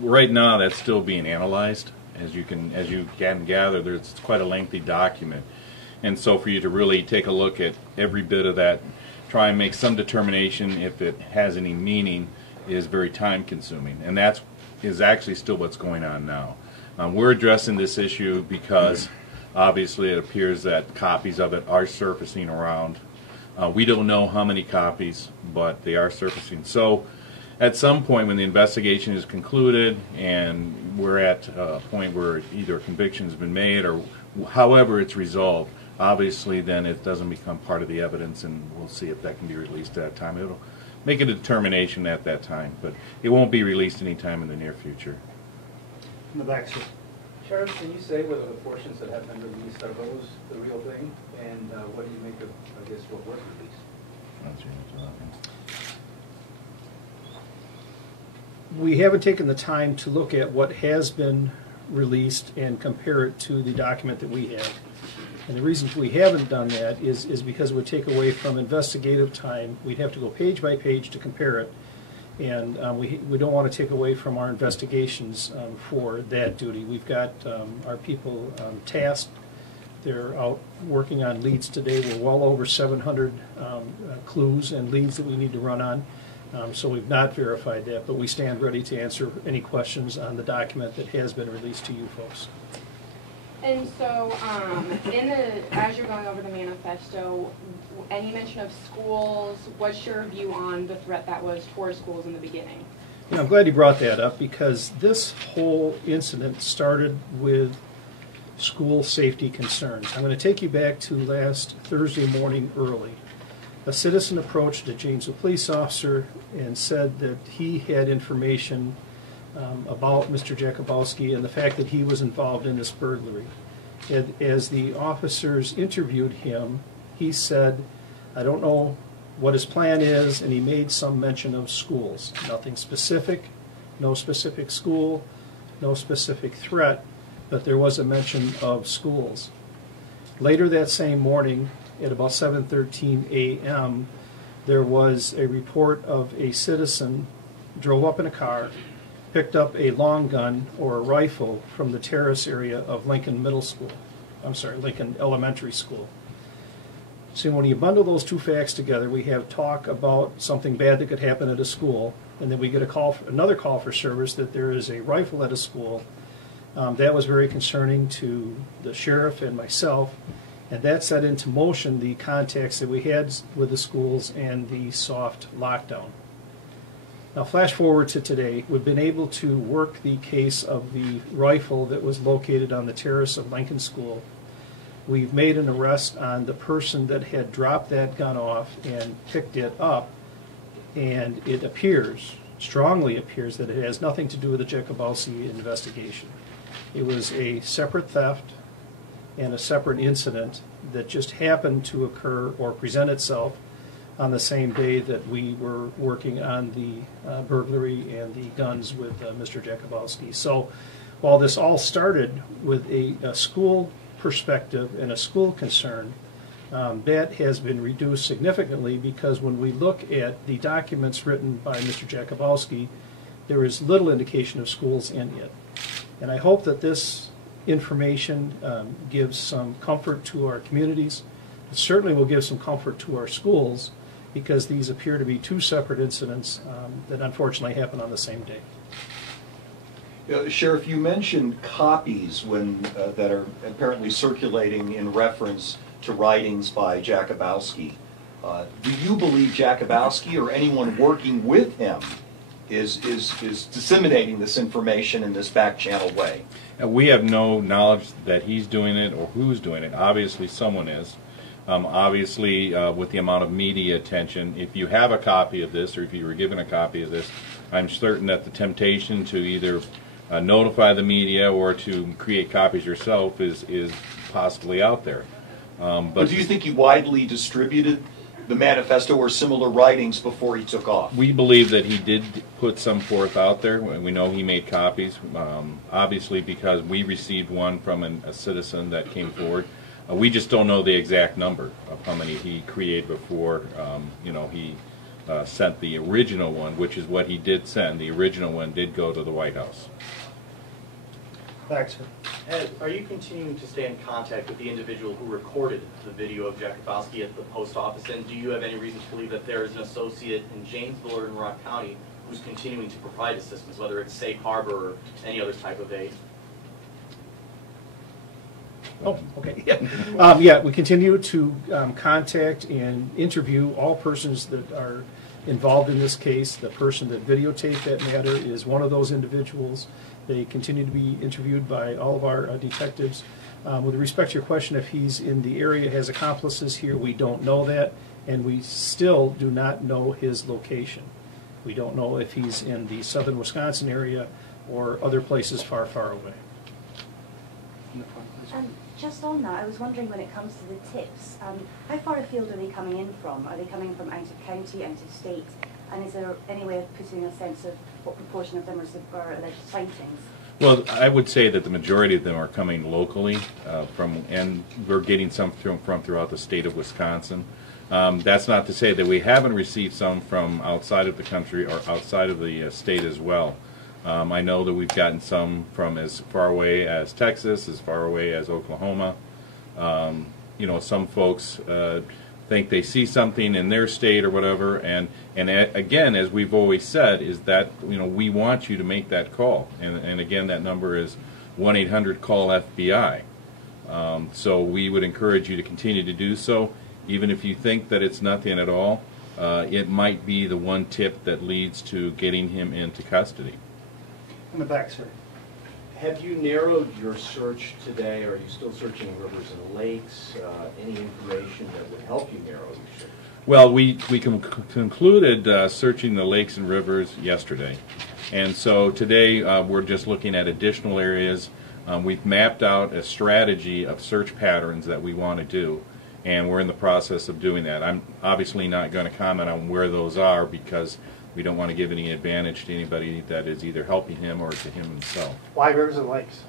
right now that's still being analyzed. As you can gather, there's quite a lengthy document, and so for you to really take a look at every bit of that, try and make some determination if it has any meaning, is very time consuming, and that is actually still what's going on now. We're addressing this issue because obviously it appears that copies of it are surfacing around. We don't know how many copies, but they are surfacing. So at some point when the investigation is concluded and we're at a point where either a conviction has been made or however it's resolved, obviously then it doesn't become part of the evidence, and we'll see if that can be released at that time. It'll make a determination at that time, but it won't be released anytime in the near future. In the back, sir. Sheriff, can you say whether the portions that have been released are those the real thing, and what do you make of, I guess, what was released? We haven't taken the time to look at what has been released and compare it to the document that we have. And the reason we haven't done that is because it would take away from investigative time. We'd have to go page by page to compare it. And we don't want to take away from our investigations for that duty. We've got our people tasked. They're out working on leads today. We're well over 700 clues and leads that we need to run on. So we've not verified that, but we stand ready to answer any questions on the document that has been released to you folks. And so, as you're going over the manifesto, any mention of schools, what's your view on the threat that was towards schools in the beginning? Yeah, I'm glad you brought that up, because this whole incident started with school safety concerns. I'm going to take you back to last Thursday morning early. A citizen approached a Janesville police officer and said that he had information about Mr. Jakubowski and the fact that he was involved in this burglary. And as the officers interviewed him, he said, I don't know what his plan is, and he made some mention of schools. Nothing specific, no specific school, no specific threat, but there was a mention of schools. Later that same morning, at about 7:13 a.m., there was a report of a citizen drove up in a car, picked up a long gun or a rifle from the terrace area of Lincoln Lincoln Elementary School. So when you bundle those two facts together, we have talk about something bad that could happen at a school, and then we get another call for service that there is a rifle at a school. That was very concerning to the sheriff and myself, and that set into motion the contacts that we had with the schools and the soft lockdown. Now flash forward to today. We've been able to work the case of the rifle that was located on the terrace of Lincoln School. We've made an arrest on the person that had dropped that gun off and picked it up, and it appears, strongly appears, that it has nothing to do with the Jakubowski investigation. It was a separate theft and a separate incident that just happened to occur or present itself on the same day that we were working on the burglary and the guns with Mr. Jakubowski. So while this all started with a school perspective and a school concern, that has been reduced significantly, because when we look at the documents written by Mr. Jakubowski, there is little indication of schools in it. And I hope that this information gives some comfort to our communities. It certainly will give some comfort to our schools, because these appear to be two separate incidents that unfortunately happened on the same day. Sheriff, you mentioned copies that are apparently circulating in reference to writings by Jakubowski. Do you believe Jakubowski or anyone working with him is disseminating this information in this back channel way? We have no knowledge that he's doing it or who's doing it. Obviously someone is. Obviously with the amount of media attention, if you have a copy of this or if you were given a copy of this, I'm certain that the temptation to either notify the media or to create copies yourself is possibly out there. But do you think he widely distributed the manifesto or similar writings before he took off? We believe that he did put some forth out there. We know he made copies, obviously because we received one from a citizen that came forward. We just don't know the exact number of how many he created before he sent the original one, which is what he did send. The original one did go to the White House. Baxter. Ed, are you continuing to stay in contact with the individual who recorded the video of Jakubowski at the post office? And do you have any reason to believe that there is an associate in Janesville or in Rock County who's continuing to provide assistance, whether it's safe harbor or any other type of aid? Oh, okay. Yeah, yeah, we continue to contact and interview all persons that are involved in this case. The person that videotaped that matter is one of those individuals. They continue to be interviewed by all of our detectives. With respect to your question, if he's in the area, has accomplices here, we don't know that, and we still do not know his location. We don't know if he's in the southern Wisconsin area or other places far, far away. Just on that, I was wondering when it comes to the tips, how far afield are they coming in from? Are they coming from out of county, out of state? And is there any way of putting a sense of what proportion of them are alleged sightings? Well, I would say that the majority of them are coming locally and we're getting some from throughout the state of Wisconsin. That's not to say that we haven't received some from outside of the country or outside of the state as well. I know that we've gotten some from as far away as Texas, as far away as Oklahoma. You know, some folks think they see something in their state or whatever, and again, as we've always said, is that, you know, we want you to make that call, and again, that number is 1-800-CALL-FBI. So we would encourage you to continue to do so, even if you think that it's nothing at all. It might be the one tip that leads to getting him into custody. In the back, sir. Have you narrowed your search today? Are you still searching rivers and lakes? Any information that would help you narrow your search? Well, we concluded searching the lakes and rivers yesterday. And so today we're just looking at additional areas. We've mapped out a strategy of search patterns that we want to do, and we're in the process of doing that. I'm obviously not going to comment on where those are because we don't want to give any advantage to anybody that is either helping him or to him himself. Why rivers and lakes?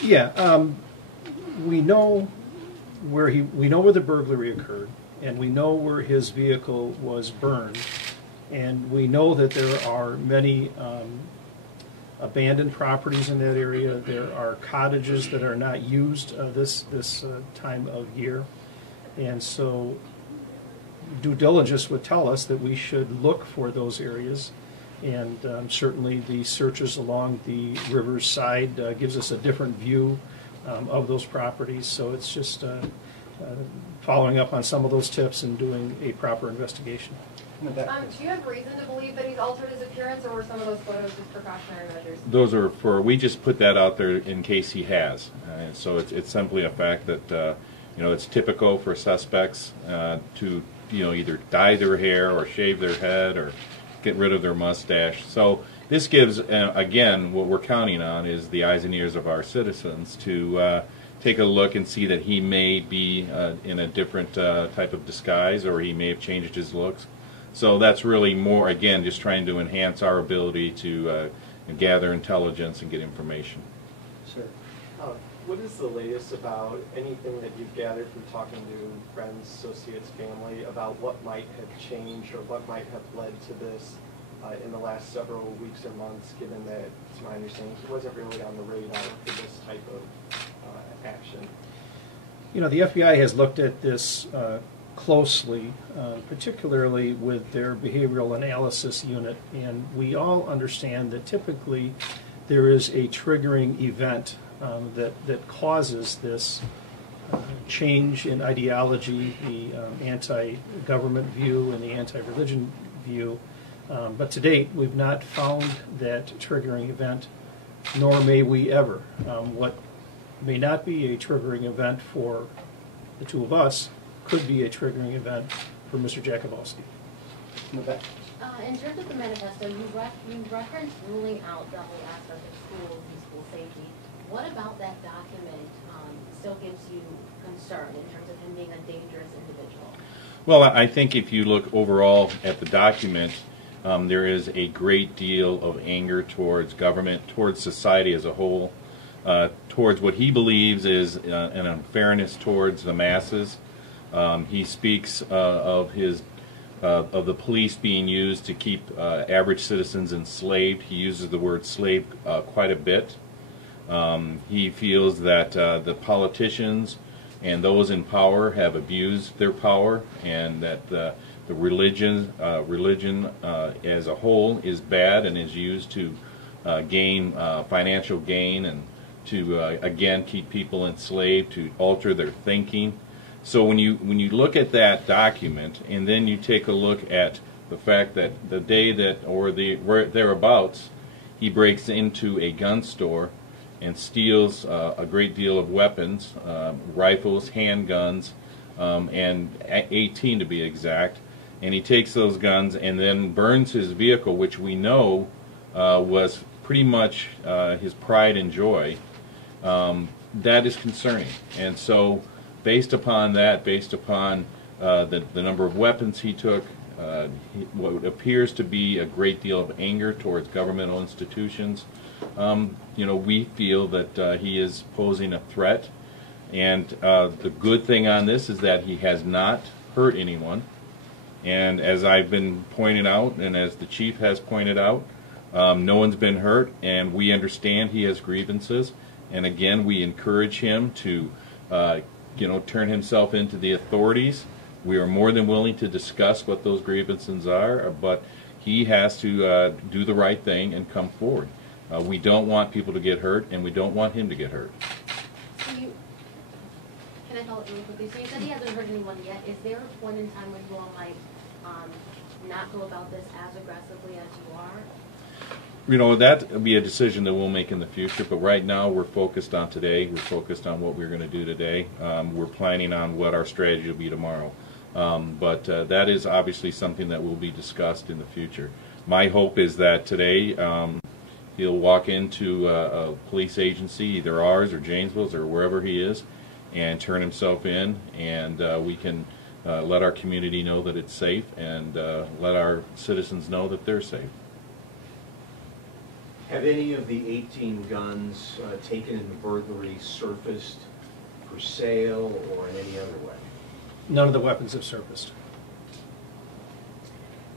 Yeah, we know where the burglary occurred, and we know where his vehicle was burned, and we know that there are many abandoned properties in that area. There are cottages that are not used this time of year, and so due diligence would tell us that we should look for those areas, and certainly the searches along the river's side gives us a different view of those properties. So it's just following up on some of those tips and doing a proper investigation. Do you have reason to believe that he's altered his appearance, or were some of those photos just precautionary measures? Those are we just put that out there in case he has. So it's simply a fact that you know, it's typical for suspects to, you know, either dye their hair or shave their head or get rid of their mustache. So this gives, again, what we're counting on is the eyes and ears of our citizens to take a look and see that he may be in a different type of disguise, or he may have changed his looks. So that's really more, again, just trying to enhance our ability to gather intelligence and get information. Sir. What is the latest about anything that you've gathered from talking to friends, associates, family about what might have changed or what might have led to this in the last several weeks or months, given that, it's my understanding, he wasn't really on the radar for this type of action? You know, the FBI has looked at this closely, particularly with their behavioral analysis unit, and we all understand that typically there is a triggering event that causes this change in ideology, the anti-government view and the anti-religion view. But to date, we've not found that triggering event, nor may we ever. What may not be a triggering event for the two of us could be a triggering event for Mr. Jakubowski. In terms of the manifesto, you referenced ruling out the whole aspect of schools and school safety. What about that document still gives you concern in terms of him being a dangerous individual? Well, I think if you look overall at the document, there is a great deal of anger towards government, towards society as a whole, towards what he believes is an unfairness towards the masses. He speaks of the police being used to keep average citizens enslaved. He uses the word slave quite a bit. He feels that the politicians and those in power have abused their power, and that the religion as a whole is bad and is used to gain financial gain, and to again keep people enslaved, to alter their thinking. So when you look at that document, and then you take a look at the fact that the day that, or thereabouts, he breaks into a gun store and steals a great deal of weapons, rifles, handguns, and 18 to be exact, and he takes those guns and then burns his vehicle, which we know was pretty much his pride and joy. That is concerning. And so based upon that, based upon the number of weapons he took, what appears to be a great deal of anger towards governmental institutions, we feel that he is posing a threat. And the good thing on this is that he has not hurt anyone. And as I've been pointing out, and as the chief has pointed out, no one's been hurt, and we understand he has grievances. And again, we encourage him to turn himself into the authorities. We are more than willing to discuss what those grievances are, but he has to do the right thing and come forward. We don't want people to get hurt, and we don't want him to get hurt. So can I follow up really quickly? So you said he hasn't hurt anyone yet. Is there a point in time when you all might not go about this as aggressively as you are? That will be a decision that we'll make in the future, but right now we're focused on today. We're focused on what we're going to do today. We're planning on what our strategy will be tomorrow. But that is obviously something that will be discussed in the future. My hope is that today he'll walk into a police agency, either ours or Janesville's or wherever he is, and turn himself in, and we can let our community know that it's safe, and let our citizens know that they're safe. Have any of the 18 guns taken in the burglary surfaced for sale or in any other way? None of the weapons have surfaced.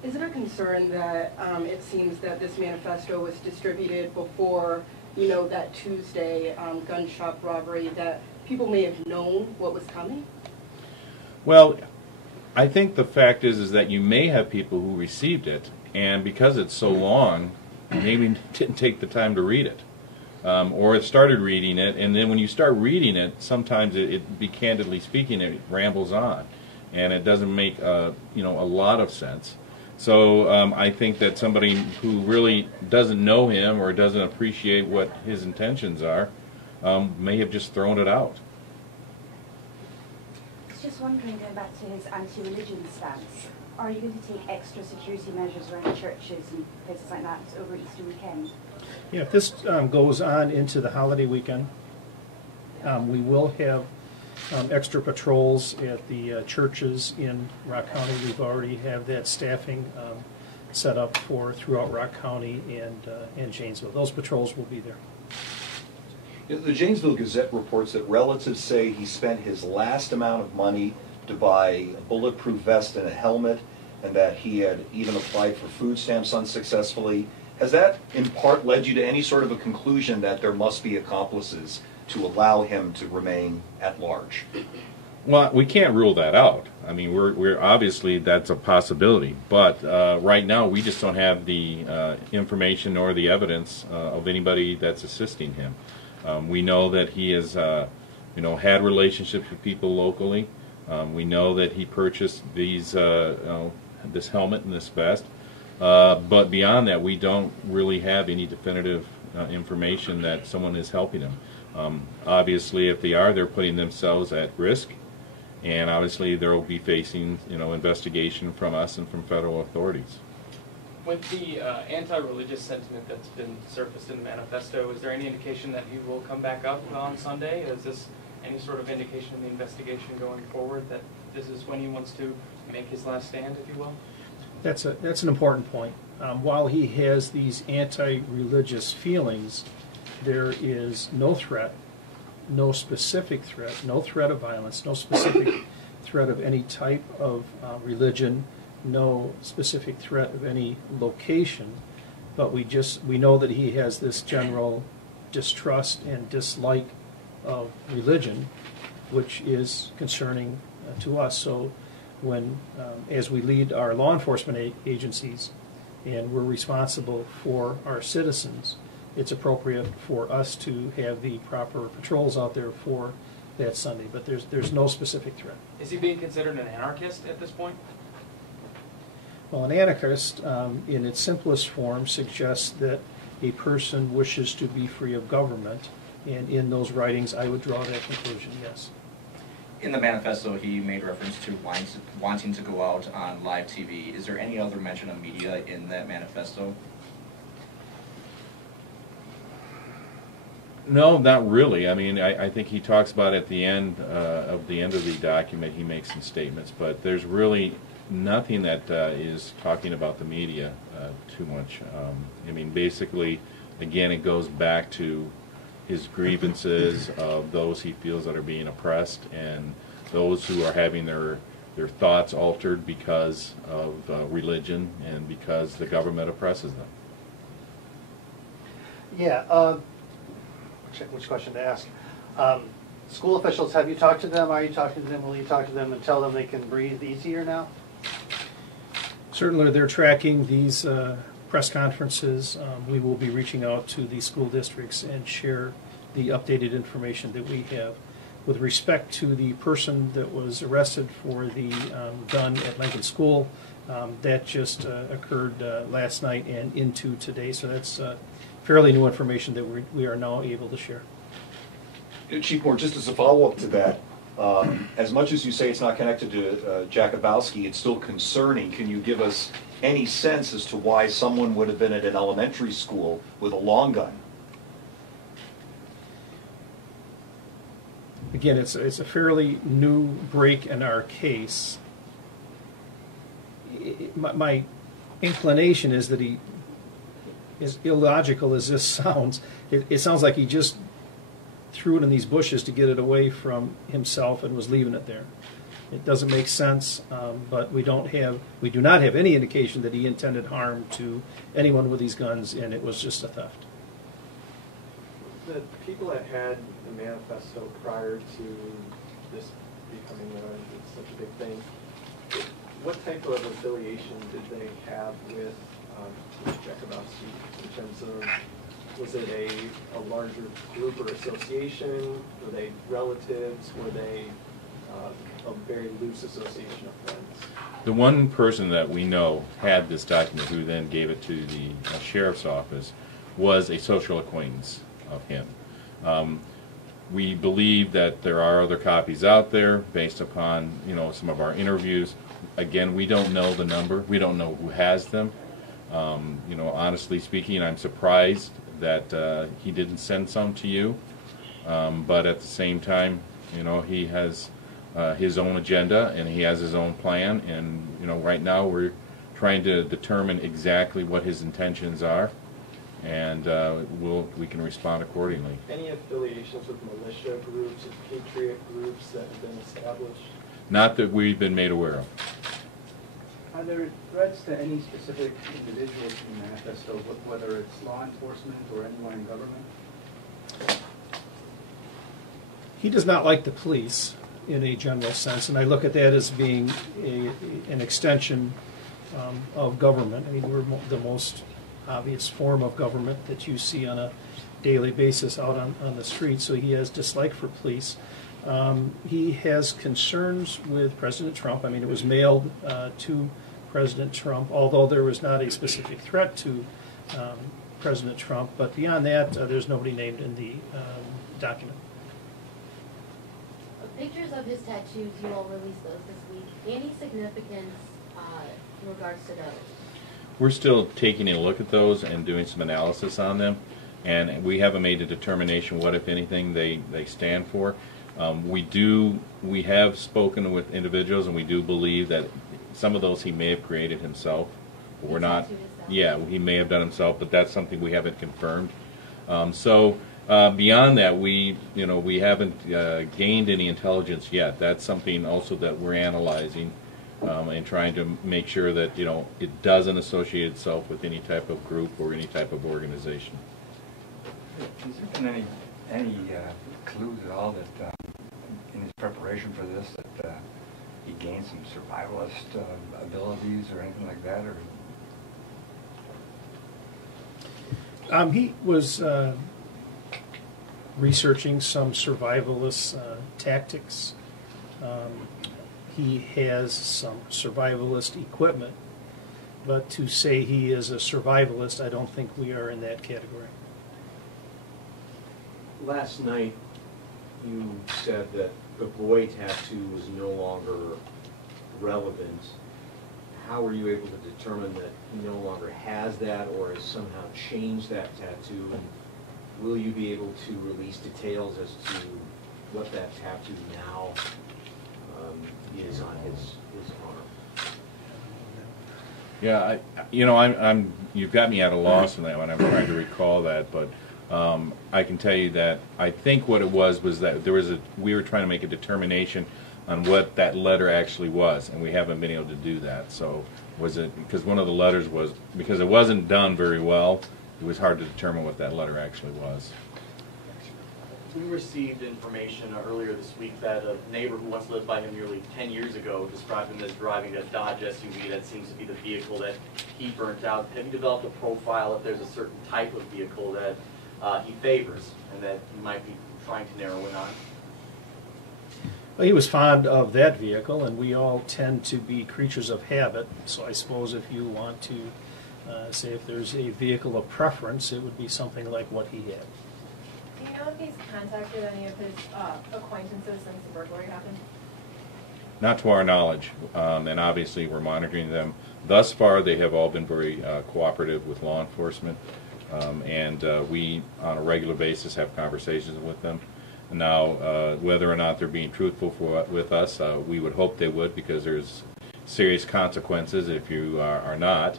Is it a concern that it seems that this manifesto was distributed before, that Tuesday gun shop robbery, that people may have known what was coming? Well, I think the fact is that you may have people who received it, and because it's so long, maybe didn't take the time to read it, or started reading it, and then when you start reading it, sometimes be candidly speaking, it rambles on, and it doesn't make a lot of sense. So I think that somebody who really doesn't know him or doesn't appreciate what his intentions are may have just thrown it out. I was just wondering, going back to his anti-religion stance, are you going to take extra security measures around churches and places like that over Easter weekend? Yeah, if this goes on into the holiday weekend, we will have extra patrols at the churches in Rock County. We've already have that staffing set up for throughout Rock County and Janesville. Those patrols will be there. The Janesville Gazette reports that relatives say he spent his last amount of money to buy a bulletproof vest and a helmet, and that he had even applied for food stamps unsuccessfully. Has that in part led you to any sort of a conclusion that there must be accomplices to allow him to remain at large? Well, we can't rule that out. I mean, we're obviously that's a possibility, but right now we just don't have the information or the evidence of anybody that's assisting him. We know that he has, had relationships with people locally. We know that he purchased these, this helmet and this vest. But beyond that, we don't really have any definitive information that someone is helping him. Obviously, if they are, they're putting themselves at risk, and obviously they will be facing, investigation from us and from federal authorities. With the anti-religious sentiment that's been surfaced in the manifesto, is there any indication that he will come back up on Sunday? Is this any sort of indication in the investigation going forward that this is when he wants to make his last stand, if you will? That's an important point. While he has these anti-religious feelings, there is no threat, no specific threat, no threat of violence, no specific threat of any type of religion, no specific threat of any location, but we know that he has this general distrust and dislike of religion, which is concerning to us. So when, as we lead our law enforcement agencies and we're responsible for our citizens, it's appropriate for us to have the proper patrols out there for that Sunday, but there's no specific threat. Is he being considered an anarchist at this point? Well, an anarchist, in its simplest form, suggests that a person wishes to be free of government, and in those writings I would draw that conclusion, yes. In the manifesto, he made reference to wanting to go out on live TV. Is there any other mention of media in that manifesto? No, not really. I mean, I think he talks about at the end of the document, he makes some statements, but there's really nothing that is talking about the media too much. I mean, basically, again, it goes back to his grievances of those he feels that are being oppressed and those who are having their thoughts altered because of religion and because the government oppresses them. Yeah. Which question to ask? School officials, have you talked to them? Are you talking to them? Will you talk to them and tell them they can breathe easier now? Certainly they're tracking these press conferences. We will be reaching out to the school districts and share the updated information that we have. With respect to the person that was arrested for the gun at Lincoln School, that just occurred last night and into today, so that's fairly new information that we are now able to share. Chief Moore, just as a follow-up to that, as much as you say it's not connected to Jakubowski, it's still concerning. Can you give us any sense as to why someone would have been at an elementary school with a long gun? Again, it's a fairly new break in our case. My inclination is that he, as illogical as this sounds, it sounds like he just threw it in these bushes to get it away from himself and was leaving it there. It doesn't make sense, but we do not have any indication that he intended harm to anyone with these guns, and it was just a theft. The people that had the manifesto prior to this becoming such a big thing, what type of affiliation did they have with Jakubowski in terms of, was it a larger group or association? Were they relatives? Were they a very loose association of friends? The one person that we know had this document who then gave it to the sheriff's office was a social acquaintance of him. We believe that there are other copies out there based upon some of our interviews. Again, we don't know the number. We don't know who has them. Honestly speaking, I'm surprised that he didn't send some to you. But at the same time, he has his own agenda and he has his own plan. And right now we're trying to determine exactly what his intentions are, and we can respond accordingly. Any affiliations with militia groups, with patriot groups that have been established? Not that we've been made aware of. Are there threats to any specific individuals in the manifesto, whether it's law enforcement or anyone in government? He does not like the police in a general sense, and I look at that as being an extension of government. I mean, we're the most obvious form of government that you see on a daily basis out on the street, so he has dislike for police. He has concerns with President Trump. I mean, it was mailed to President Trump, although there was not a specific threat to President Trump. But beyond that, there's nobody named in the document. Pictures of his tattoos, you all released those this week. Any significance in regards to those? We're still taking a look at those and doing some analysis on them, and we haven't made a determination what, if anything, they stand for. We have spoken with individuals, and we do believe that some of those he may have created himself. We're not. Yeah, he may have done himself, but that's something we haven't confirmed. So Beyond that, we haven't gained any intelligence yet. That's something also that we're analyzing and trying to make sure that it doesn't associate itself with any type of group or any type of organization. Has there been any clues at all that in his preparation for this that he gained some survivalist abilities or anything like that, or? He was researching some survivalist tactics. He has some survivalist equipment, but to say he is a survivalist, I don't think we are in that category. Last night, you said that the boy tattoo was no longer relevant. How were you able to determine that he no longer has that or has somehow changed that tattoo? And will you be able to release details as to what that tattoo now is on his arm? Yeah, I'm. You've got me at a loss on that one. I'm trying to recall that, but I can tell you that I think what it was that we were trying to make a determination on what that letter actually was, and we haven't been able to do that. So was it because one of the letters was because it wasn't done very well? It was hard to determine what that letter actually was. We received information earlier this week that a neighbor who once lived by him nearly 10 years ago described him as driving a Dodge SUV that seems to be the vehicle that he burnt out. Have you developed a profile if there's a certain type of vehicle that he favors and that you might be trying to narrow in on? Well, he was fond of that vehicle, and we all tend to be creatures of habit. So I suppose if you want to say if there's a vehicle of preference, it would be something like what he had. Do you know if he's contacted any of his acquaintances since the burglary happened? Not to our knowledge, and obviously we're monitoring them. Thus far, they have all been very cooperative with law enforcement, and we, on a regular basis, have conversations with them. Now, whether or not they're being truthful with us, we would hope they would, because there's serious consequences if you are not.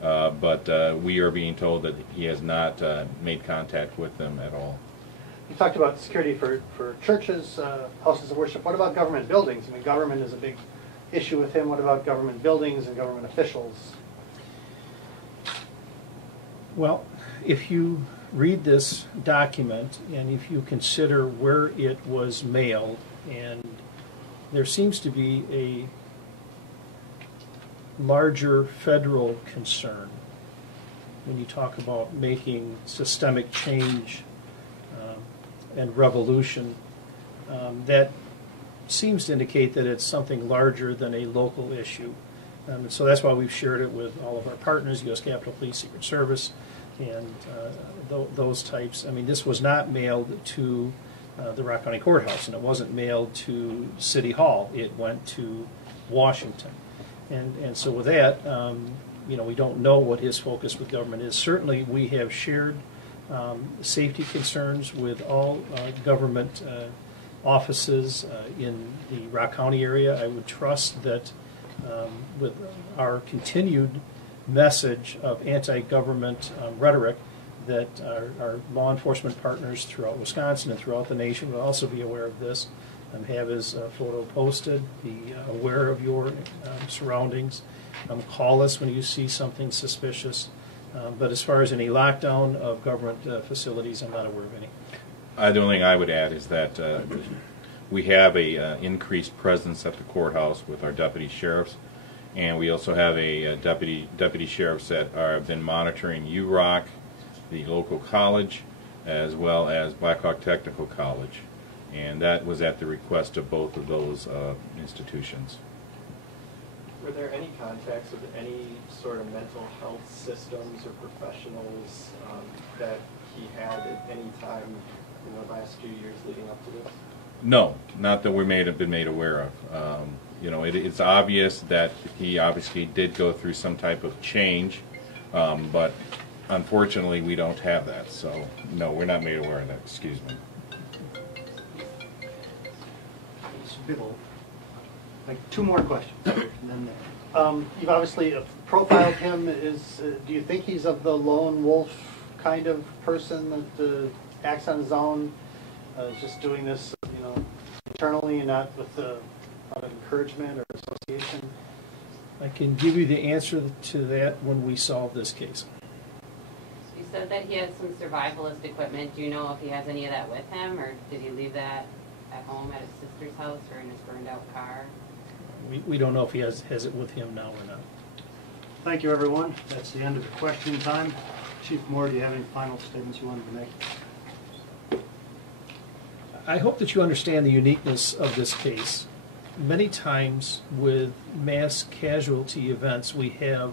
But we are being told that he has not made contact with them at all. You talked about security for churches, houses of worship. What about government buildings? I mean, government is a big issue with him. What about government buildings and government officials? Well, if you read this document and if you consider where it was mailed, and there seems to be a larger federal concern when you talk about making systemic change and revolution, that seems to indicate that it's something larger than a local issue. And so that's why we've shared it with all of our partners, U.S. Capitol Police, Secret Service, and those types. I mean, this was not mailed to the Rock County Courthouse, and it wasn't mailed to City Hall. It went to Washington. And so with that, we don't know what his focus with government is. Certainly we have shared safety concerns with all government offices in the Rock County area. I would trust that with our continued message of anti-government rhetoric, that our law enforcement partners throughout Wisconsin and throughout the nation will also be aware of this and have his photo posted, be aware of your surroundings. Call us when you see something suspicious. But as far as any lockdown of government facilities, I'm not aware of any. The only thing I would add is that we have a increased presence at the courthouse with our deputy sheriffs, and we also have a deputy sheriffs that have been monitoring UROC, the local college, as well as Blackhawk Technical College, and that was at the request of both of those institutions. Were there any contacts with any sort of mental health systems or professionals that he had at any time in the last few years leading up to this? No, not that we've been made aware of. It's obvious that he obviously did go through some type of change, but unfortunately we don't have that. So no, we're not made aware of that. Excuse me. Like 2 more questions. And then, you've obviously profiled him. Do you think he's of the lone wolf kind of person that acts on his own, is just doing this, internally and not with a lot of encouragement or association? I can give you the answer to that when we solve this case. You said that he has some survivalist equipment. Do you know if he has any of that with him, or did he leave that at home at his sister's house or in his burned out car? We don't know if he has it with him now or not. Thank you, everyone. That's the end of the question time. Chief Moore, do you have any final statements you wanted to make? I hope that you understand the uniqueness of this case. Many times with mass casualty events, we have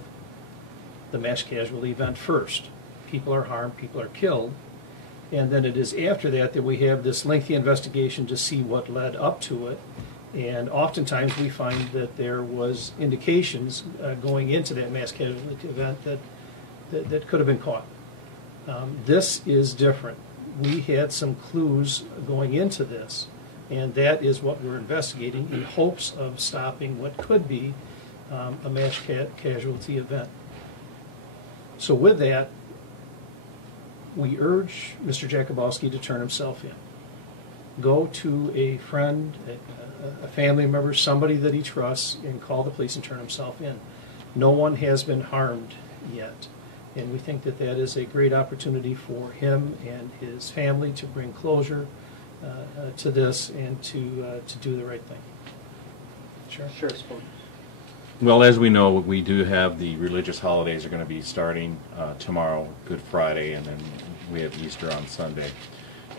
the mass casualty event first. People are harmed, people are killed, and then it is after that that we have this lengthy investigation to see what led up to it. And oftentimes we find that there was indications going into that mass casualty event that could have been caught. This is different. We had some clues going into this, and that is what we're investigating in hopes of stopping what could be a mass casualty event. So with that, we urge Mr. Jakubowski to turn himself in. Go to a friend, a family member, somebody that he trusts, and call the police and turn himself in. No one has been harmed yet, and we think that that is a great opportunity for him and his family to bring closure to this and to do the right thing. Sure. Well, as we know, we do have the religious holidays are going to be starting tomorrow, Good Friday, and then we have Easter on Sunday.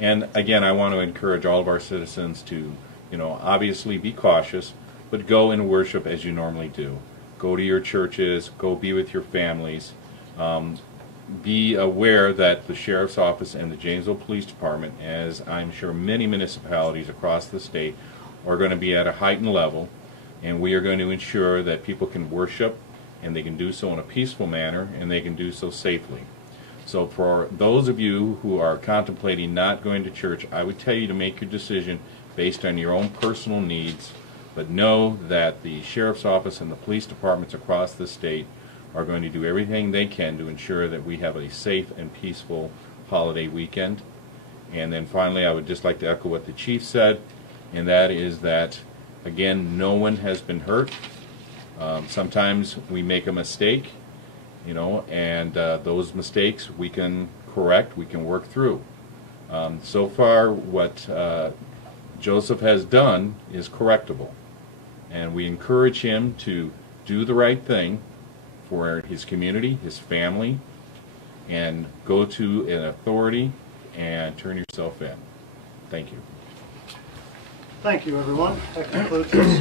And again, I want to encourage all of our citizens to, obviously be cautious, but go and worship as you normally do. Go to your churches, go be with your families. Be aware that the Sheriff's Office and the Janesville Police Department, as I'm sure many municipalities across the state, are going to be at a heightened level, and we are going to ensure that people can worship, and they can do so in a peaceful manner, and they can do so safely. So for those of you who are contemplating not going to church, I would tell you to make your decision based on your own personal needs, but know that the Sheriff's Office and the police departments across the state are going to do everything they can to ensure that we have a safe and peaceful holiday weekend. And then finally, I would just like to echo what the chief said, and that is that, again, no one has been hurt. Sometimes we make a mistake, and those mistakes we can correct, we can work through. So far, what Joseph has done is correctable, and we encourage him to do the right thing for his community, his family, and go to an authority and turn yourself in. Thank you. Thank you, everyone. That concludes this